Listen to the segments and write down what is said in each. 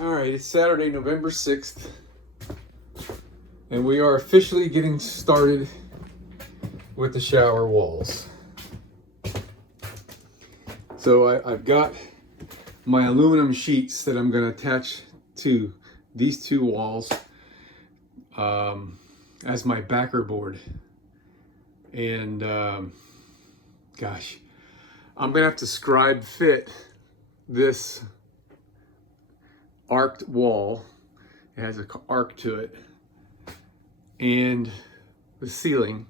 All right, it's Saturday, November 6th, and we are officially getting started with the shower walls. So I've got my aluminum sheets that I'm going to attach to these two walls as my backer board. And gosh, I'm going to have to scribe fit this arced wall. It has an arc to it, and the ceiling,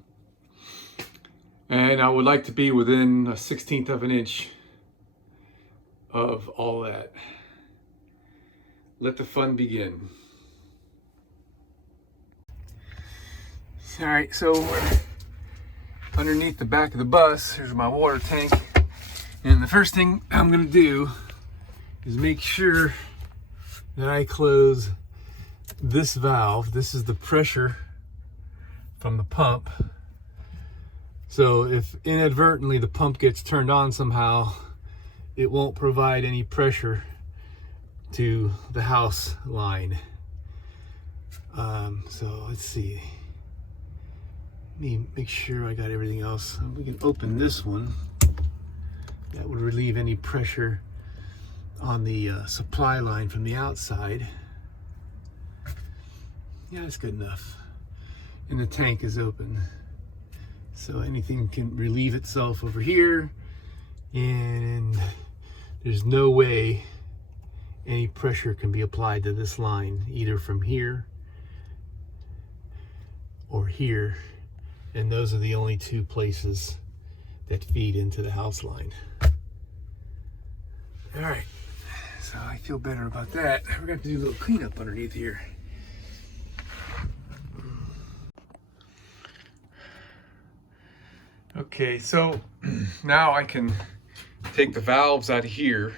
and I would like to be within a 1/16 of an inch of all that. Let the fun begin. All right, so underneath the back of the bus, here's my water tank, and the first thing I'm gonna do is make sure that I close this valve. This is the pressure from the pump. So if inadvertently the pump gets turned on somehow, it won't provide any pressure to the house line. So let's see. Let me make sure I got everything else. We can open this one. That would relieve any pressure on the supply line from the outside. Yeah, that's good enough. And the tank is open, so anything can relieve itself over here, and there's no way any pressure can be applied to this line, either from here or here, and those are the only two places that feed into the house line. All right. So I feel better about that. We're going to have to do a little cleanup underneath here. Okay, so now I can take the valves out of here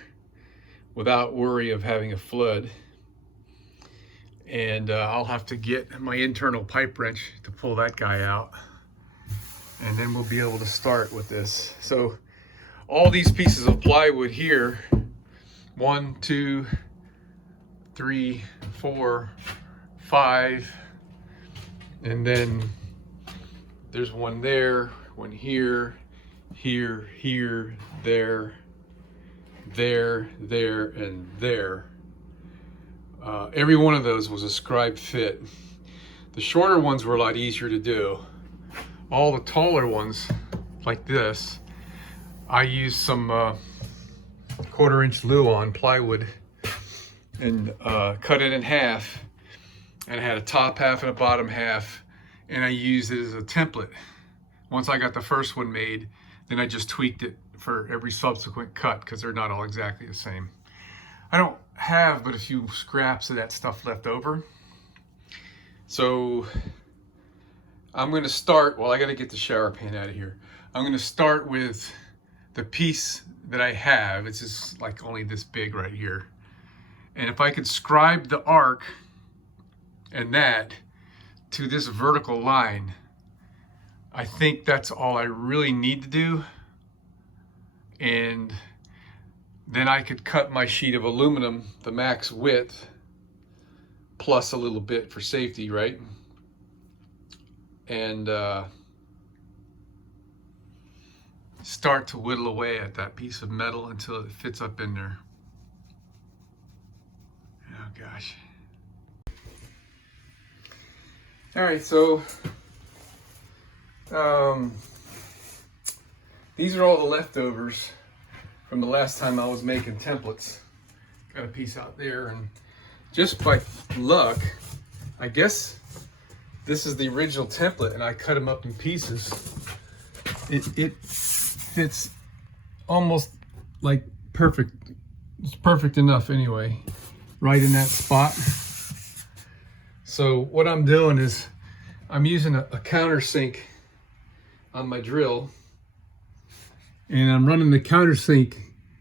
without worry of having a flood. And I'll have to get my internal pipe wrench to pull that guy out. And then we'll be able to start with this. So all these pieces of plywood here, 1, 2, 3, 4, 5, and then there's one there, one here, here, here, there, and there. Every one of those was a scribe fit. The shorter ones were a lot easier to do. All the taller ones, like this, I used some 1/4 inch Luan plywood and cut it in half, and I had a top half and a bottom half, and I used it as a template. Once I got the first one made, then I just tweaked it for every subsequent cut because they're not all exactly the same. I don't have but a few scraps of that stuff left over, so I'm going to start. Well, I got to get the shower pan out of here. I'm going to start with the piece that I have. It's just like only this big right here. And if I could scribe the arc and that to this vertical line, I think that's all I really need to do. And then I could cut my sheet of aluminum, the max width, plus a little bit for safety, right? And start to whittle away at that piece of metal until it fits up in there. Oh gosh. All right, so these are all the leftovers from the last time I was making templates. Got a piece out there, and just by luck, I guess this is the original template, and I cut them up in pieces. It fits almost like perfect. It's perfect enough anyway, right in that spot. So what I'm doing is I'm using a countersink on my drill, and I'm running the countersink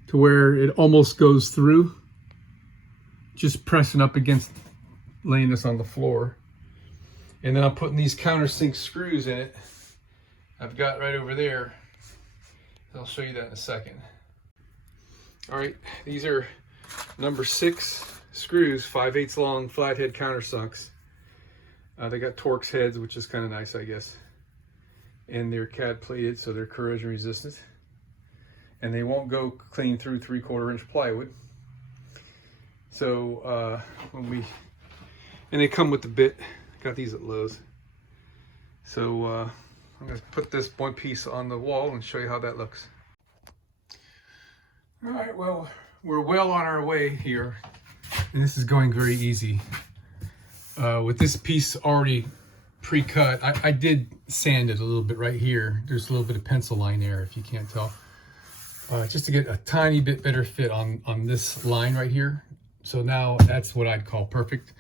to where it almost goes through, just pressing up against, laying this on the floor. And then I'm putting these countersink screws in it. I've got right over there. I'll show you that in a second. All right, these are number 6 screws, 5/8 long flathead countersunks. They got Torx heads, which is kind of nice, I guess. And they're CAD plated, so they're corrosion resistant. And they won't go clean through 3/4 inch plywood. So and they come with the bit. Got these at Lowe's. So I'm going to put this one piece on the wall and show you how that looks. All right, well, we're well on our way here, and this is going very easy. With this piece already pre-cut, I did sand it a little bit right here. There's a little bit of pencil line there, if you can't tell. Just to get a tiny bit better fit on this line right here. So now that's what I'd call perfect.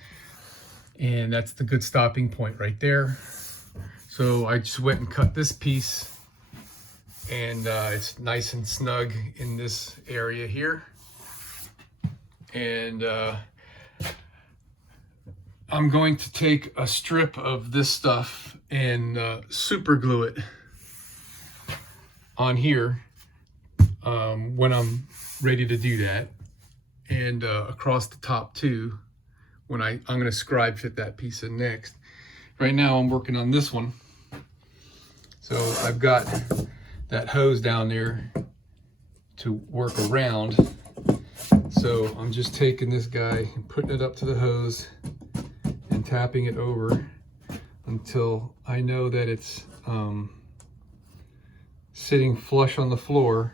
And that's the good stopping point right there. So I just went and cut this piece, and it's nice and snug in this area here. And I'm going to take a strip of this stuff and super glue it on here when I'm ready to do that, and across the top too when I'm going to scribe fit that piece in next. Right now I'm working on this one, so I've got that hose down there to work around. So I'm just taking this guy and putting it up to the hose and tapping it over until I know that it's sitting flush on the floor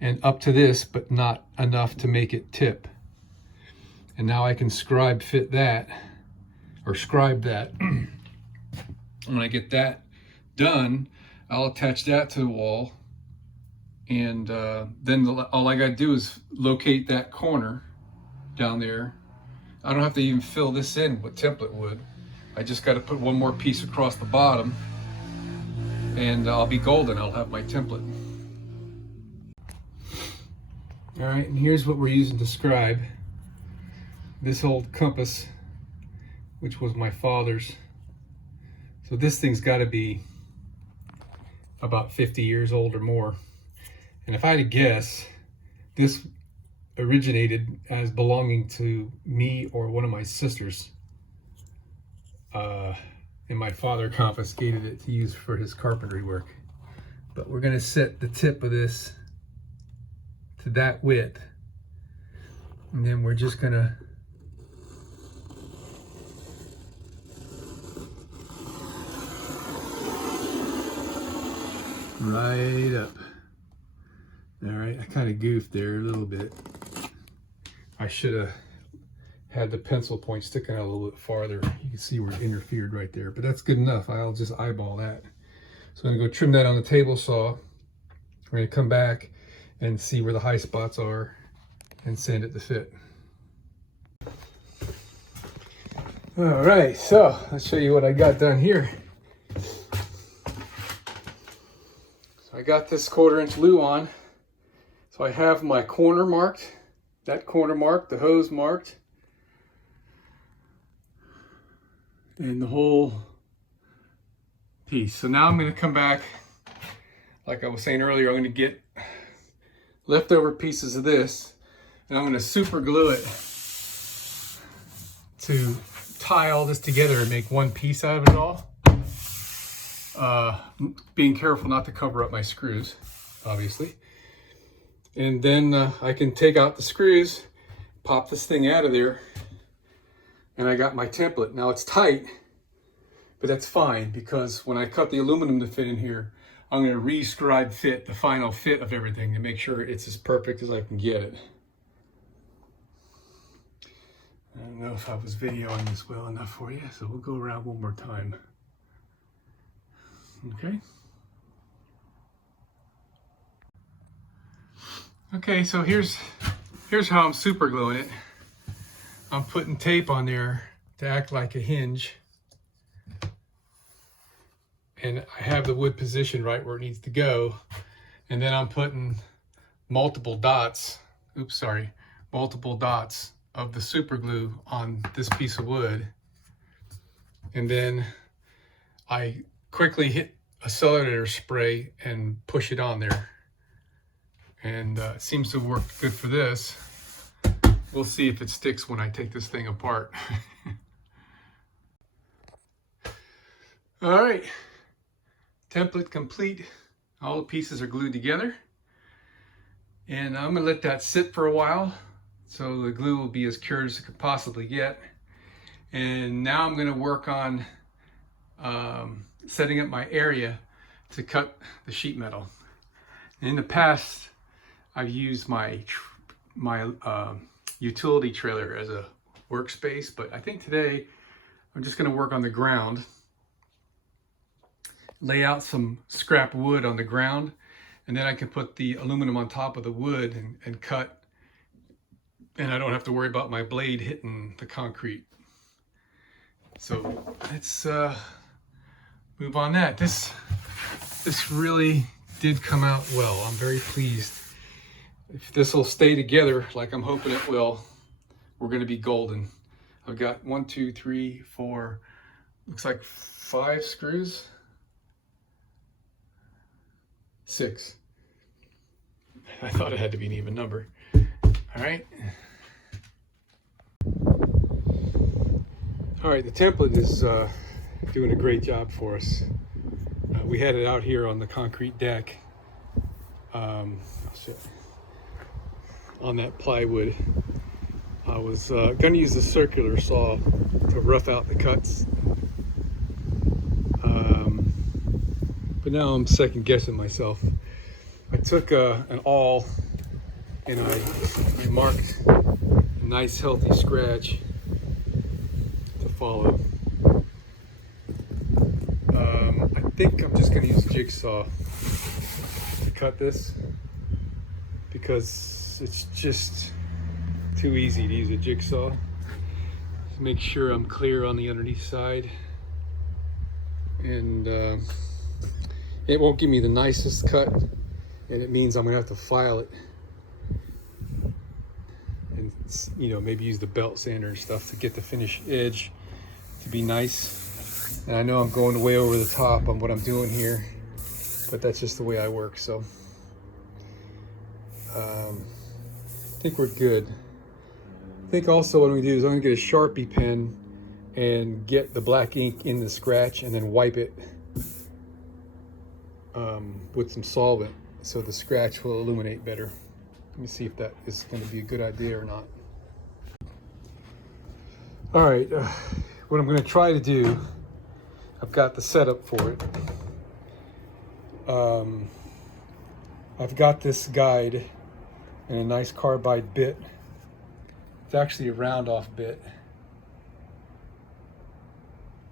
and up to this, but not enough to make it tip. And now I can scribe fit that, or scribe that. When I get that done, I'll attach that to the wall, and then all I gotta do is locate that corner down there. I don't have to even fill this in with template wood. I just got to put one more piece across the bottom, and I'll be golden. I'll have my template. All right, and here's what we're using to scribe. This old compass, which was my father's. So this thing's got to be about 50 years old or more. And if I had to guess, this originated as belonging to me or one of my sisters. And my father confiscated it to use for his carpentry work. But we're going to set the tip of this to that width. And then we're just going to right up. All right, I kind of goofed there a little bit. I should have had the pencil point sticking out a little bit farther. You can see where it interfered right there, but that's good enough. I'll just eyeball that. So I'm gonna go trim that on the table saw. We're gonna come back and see where the high spots are and sand it to fit. All right, so let's show you what I got done here. So I got this 1/4 inch loo on. So I have my corner marked, that corner marked, the hose marked, and the whole piece. So now I'm going to come back, like I was saying earlier, I'm going to get leftover pieces of this, and I'm going to super glue it to tie all this together and make one piece out of it all. Being careful not to cover up my screws, obviously. And then I can take out the screws, pop this thing out of there, and I got my template. Now it's tight, but that's fine, because when I cut the aluminum to fit in here, I'm going to re-scribe fit the final fit of everything to make sure it's as perfect as I can get it. I don't know if I was videoing this well enough for you, so we'll go around one more time. Okay. Okay, so here's how I'm super gluing it. I'm putting tape on there to act like a hinge. And I have the wood positioned right where it needs to go. And then I'm putting multiple dots of the super glue on this piece of wood. And then I quickly hit a cellular spray and push it on there. And it seems to work good for this. We'll see if it sticks when I take this thing apart. All right, template complete. All the pieces are glued together. And I'm gonna let that sit for a while so the glue will be as cured as it could possibly get. And now I'm gonna work on setting up my area to cut the sheet metal. And in the past, I've used my utility trailer as a workspace, but I think today I'm just gonna work on the ground, lay out some scrap wood on the ground, and then I can put the aluminum on top of the wood and cut, and I don't have to worry about my blade hitting the concrete. So let's move on that. This really did come out well. I'm very pleased. If this will stay together like I'm hoping it will, we're gonna be golden. I've got 1, 2, 3, 4, looks like 5 screws. 6. I thought it had to be an even number. All right. All right, the template is doing a great job for us. We had it out here on the concrete deck, on that plywood. I was gonna use the circular saw to rough out the cuts. But now I'm second guessing myself. I took an awl and I marked a nice healthy scratch to follow. I think I'm just gonna use a jigsaw to cut this because it's just too easy to use a jigsaw. Just make sure I'm clear on the underneath side, and it won't give me the nicest cut, and it means I'm gonna have to file it and, you know, maybe use the belt sander and stuff to get the finished edge to be nice. And I know I'm going way over the top on what I'm doing here, but that's just the way I work. So I think we're good. I think also what I'm gonna do is I'm gonna get a Sharpie pen and get the black ink in the scratch and then wipe it with some solvent so the scratch will illuminate better. Let me see if that is going to be a good idea or not. All right, what I'm going to try to do, I've got the setup for it. I've got this guide and a nice carbide bit. It's actually a round off bit,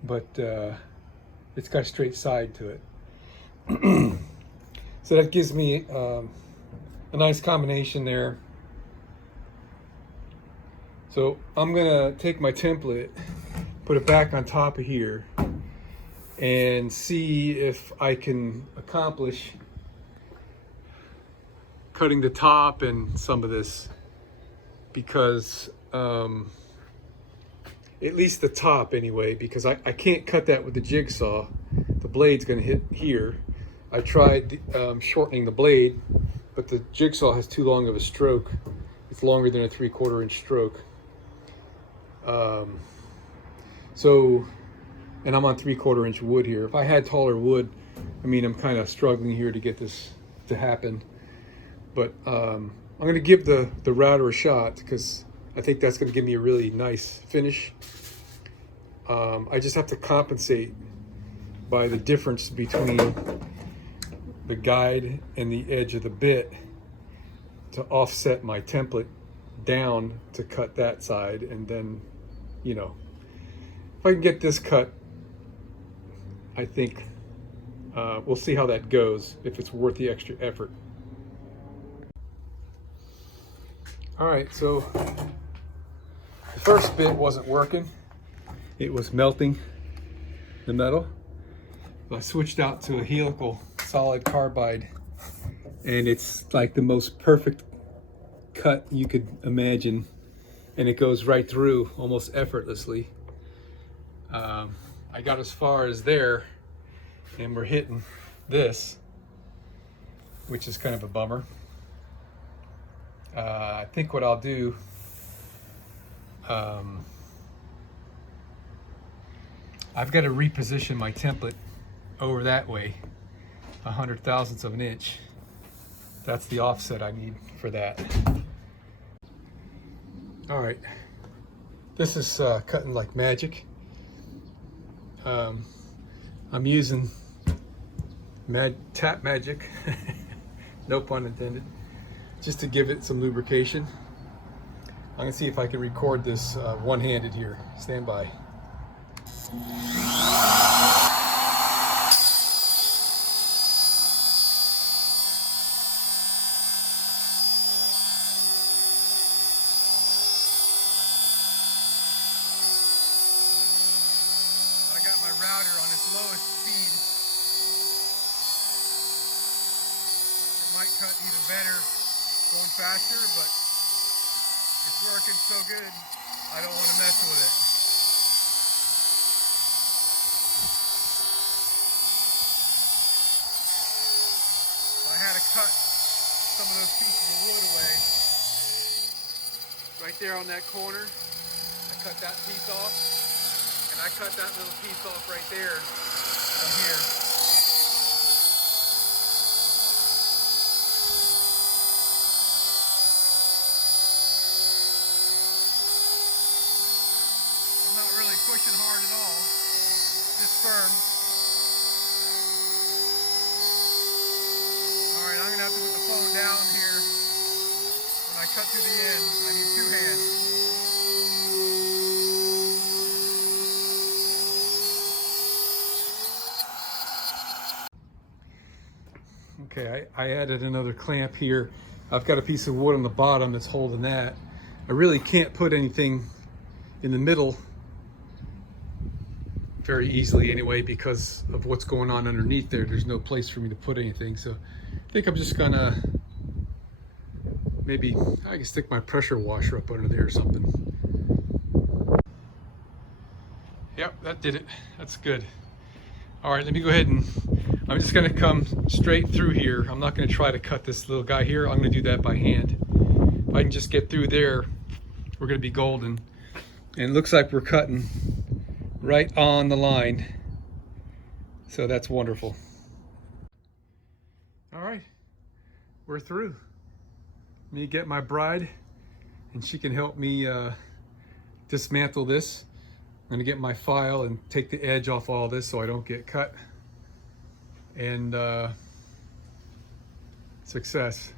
but it's got a straight side to it. So that gives me a nice combination there. So I'm gonna take my template, put it back on top of here, and see if I can accomplish cutting the top and some of this, because at least the top anyway, because I can't cut that with the jigsaw. The blade's gonna hit here. I tried shortening the blade, but the jigsaw has too long of a stroke. It's longer than a 3/4 inch stroke. So, and I'm on 3/4 inch wood here. If I had taller wood, I mean, I'm kind of struggling here to get this to happen. But I'm gonna give the router a shot because I think that's gonna give me a really nice finish. I just have to compensate by the difference between the guide and the edge of the bit to offset my template down to cut that side. And then, you know, if I can get this cut, I think we'll see how that goes, if it's worth the extra effort. All right, so the first bit wasn't working. It was melting the metal. I switched out to a helical solid carbide, and it's like the most perfect cut you could imagine, and it goes right through almost effortlessly. I got as far as there, and we're hitting this, which is kind of a bummer. I think what I'll do I've got to reposition my template over that way, 100 thousandths of an inch. That's the offset I need for that. All right, this is cutting like magic. I'm using tap magic, no pun intended, just to give it some lubrication. I'm gonna see if I can record this one-handed here. Stand by. I got my router on its lowest speed. It might cut even better going faster, but it's working so good, I don't want to mess with it. I had to cut some of those pieces of wood away. Right there on that corner, I cut that piece off, and I cut that little piece off right there from here. I'm not really pushing hard at all, just firm. Alright, I'm going to have to put the phone down here. When I cut through the end, I need two hands. Okay, I added another clamp here. I've got a piece of wood on the bottom that's holding that. I really can't put anything in the middle very easily anyway because of what's going on underneath there. There's no place for me to put anything, so I think I'm just gonna maybe I can stick my pressure washer up under there or something. Yep, that did it. That's good. All right, let me go ahead and I'm just gonna come straight through here. I'm not gonna try to cut this little guy here. I'm gonna do that by hand. If I can just get through there, we're gonna be golden. And it looks like we're cutting right on the line. So that's wonderful. All right, we're through. Let me get my bride and she can help me dismantle this. I'm gonna get my file and take the edge off all this so I don't get cut. And success.